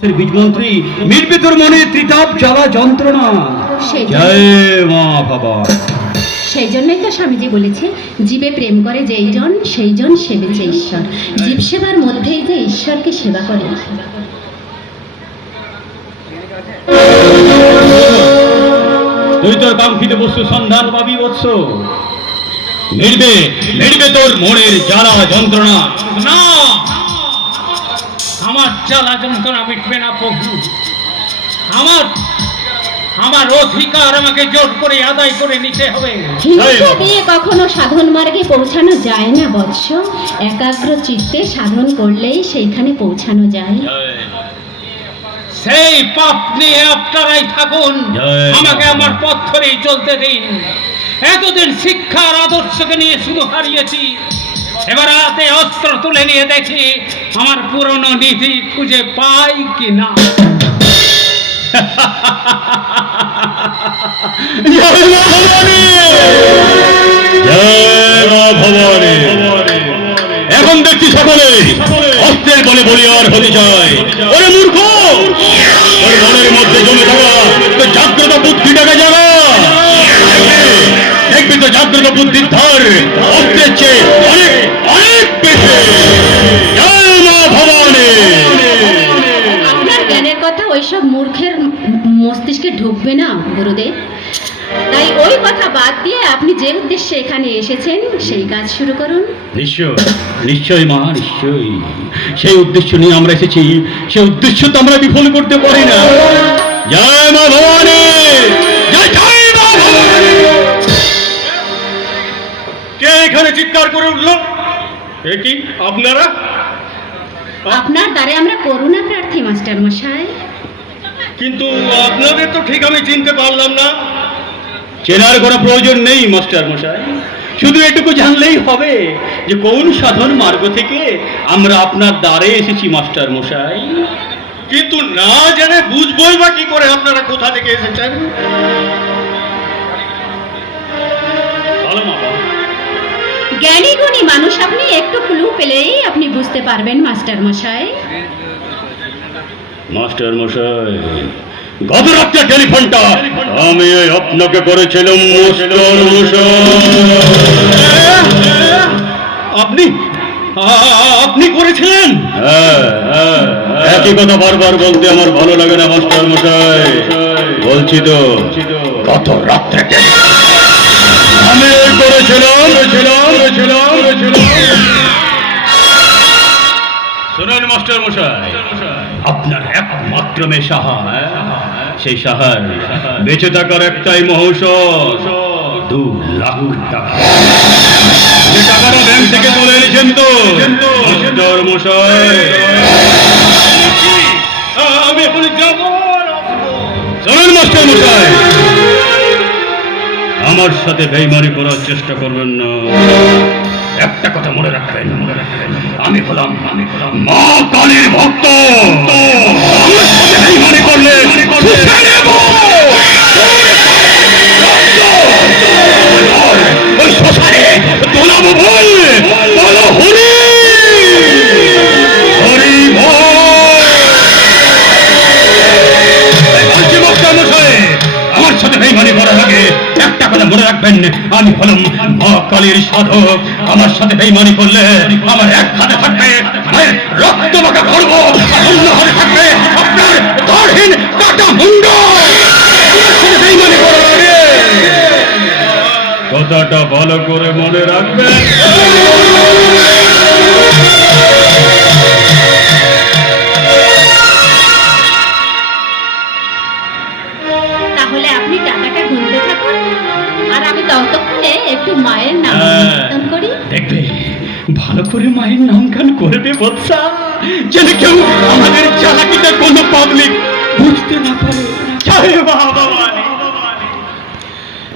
বীজমন্ত্রী মিটবে তোর মনে ত্রিতাপ জ্বালা যন্ত্রণা। জয় মা বাবা। সেই জন্যই তো স্বামীজি বলেছে, জীবে প্রেম করে যেই জন সেই জন সেবেছে ঈশ্বর। জীব সেবার মধ্যেই যে ঈশ্বরকে সেবা করে। তুই তোর কাঙ্ক্ষিত বস্তু সন্ধান পাবি বৎস। মিটবে মিটবে তোর মনের জ্বালা যন্ত্রণা। না, আমার জ্বালা যন্ত্রণা মিটবে না প্রভু। আমার অধিকার আমাকে জোর করে আদায় করে নিতে হবে। হিংসা দিয়ে কখনো সাধন মার্গে পৌঁছানো যায় না বৎস। একাগ্র চিত্তে সাধন করলেই সেইখানে পৌঁছানো যায়। সেই পাপ নিয়ে আপনারাই থাকুন, আমাকে আমার পথ ধরেই চলতে দিন। এতদিন শিক্ষার আদর্শকে নিয়ে শুধু হারিয়েছি, এবার হাতে অস্ত্র তুলে নিয়ে দেখি আমার পুরনো নীতি খুঁজে পাই কিনা। জয় মা ভবানী, জয় মা ভবানী। এখন দেখছি সকলে অস্ত্রের বলে বলিয়ার হতে চায়। ওরে মূর্খ, ওর মনের মধ্যে জমে থাকা তো জাগ্রত বুদ্ধিটাকে জাগা। দেখবি তো জাগ্রত বুদ্ধির ধার অস্ত্রের চেয়ে অনেক অনেক বেশি। জয় মা ভবানী। আপনার জ্ঞানের কথা ওইসব মূর্খের মস্তিষ্কে ঢুকবে না গুরুদেব। তাই ওই কথা বাদ দিয়ে আপনি যে উদ্দেশ্যে এখানে এসেছেন সেই কাজ শুরু করুন। নিশ্চয় নিশ্চয় মা, নিশ্চয়ই। সেই উদ্দেশ্য নিয়ে আমরা এসেছি, সেই উদ্দেশ্য তো আমরা বিফল করতে পারি না। জয় মা ভবানী, জয় জয় মা ভবানী। কে এখানে চিৎকার করে উঠলো? এ কি আপনারা? আপনার দ্বারে আমরা করুণা প্রার্থী মাস্টার মশাই। কিন্তু আপনাদের তো ঠিক আমি চিনতে পারলাম না। চেনার কোনো প্রয়োজন নেই মাস্টার মশাই, শুধু এটুকু জানলেই হবে যে কোন সাধন মার্গ থেকে আমরা আপনার দ্বারে এসেছি মাস্টার মশাই। কিন্তু না জেনে বুঝবই বা কি করে আপনারা কোথা থেকে এসেছেন? ভালো মা। জ্ঞানী গুণী মানুষ আপনি, একটু ক্লু পেলেই আপনি বুঝতে পারবেন মাস্টার মশাই। মাস্টার মশাই, গত রাত্রে টেলিফোনটা আমি আপনাকে করেছিলাম মাস্টার মশাই। আপনি আপনি করেছিলেন? একই কথা বারবার বলতে আমার ভালো লাগে না মাস্টার মশাই। বলছি তো গত রাত্রে আমি করেছিলাম। শুনুন মাস্টার মশাই, আপনার একমাত্র মেয়ে সাহা, সেই সাহার বেঁচে থাকার একটাই মহৌষধ 2 লাখ টাকা। যে টাকাটা ব্যাংক থেকে তুলে এনেছেন তো মাস্টার মশাই? আমি এখন যাব। শুনুন মাস্টার মশাই, আমার সাথে বেইমানি করার চেষ্টা করবেন না। একটা কথা মনে রাখবেন, আমি হলাম মা কালীর ভক্ত। আমার সাথে বেইমানি করলে শুষে নেব। ওই শ্মশানে তোলাবো বল, বলো হরি হরি বলছি মাস্টার মশাই, আমার সাথে বেইমানি করার আগে একটা কথা মনে রাখবেন, আমি হলাম মা কালীর সাধক। আমার সাথে বেইমানি করলে আমার এক হাতে থাকবে মায়ের রক্ত মাখা খড়গ, আর অন্য হাতে থাকবে আপনার দরহীন কাটা মুন্ড। আমার সাথে বেইমানি করার আগে কথাটা ভালো করে মনে রাখবেন। তাহলে আপনি টাকাটা গুনতে থাকুন, আর আমি ততক্ষণে একটু মায়ের নাম কীর্তন করি। দেখবে ভালো করে মায়ের নামগান করবে বৎসা, যেন কেউ আমাদের চালাকিটা কোনো পাবলিক বুঝতে না পারে। জয় মা বাবা।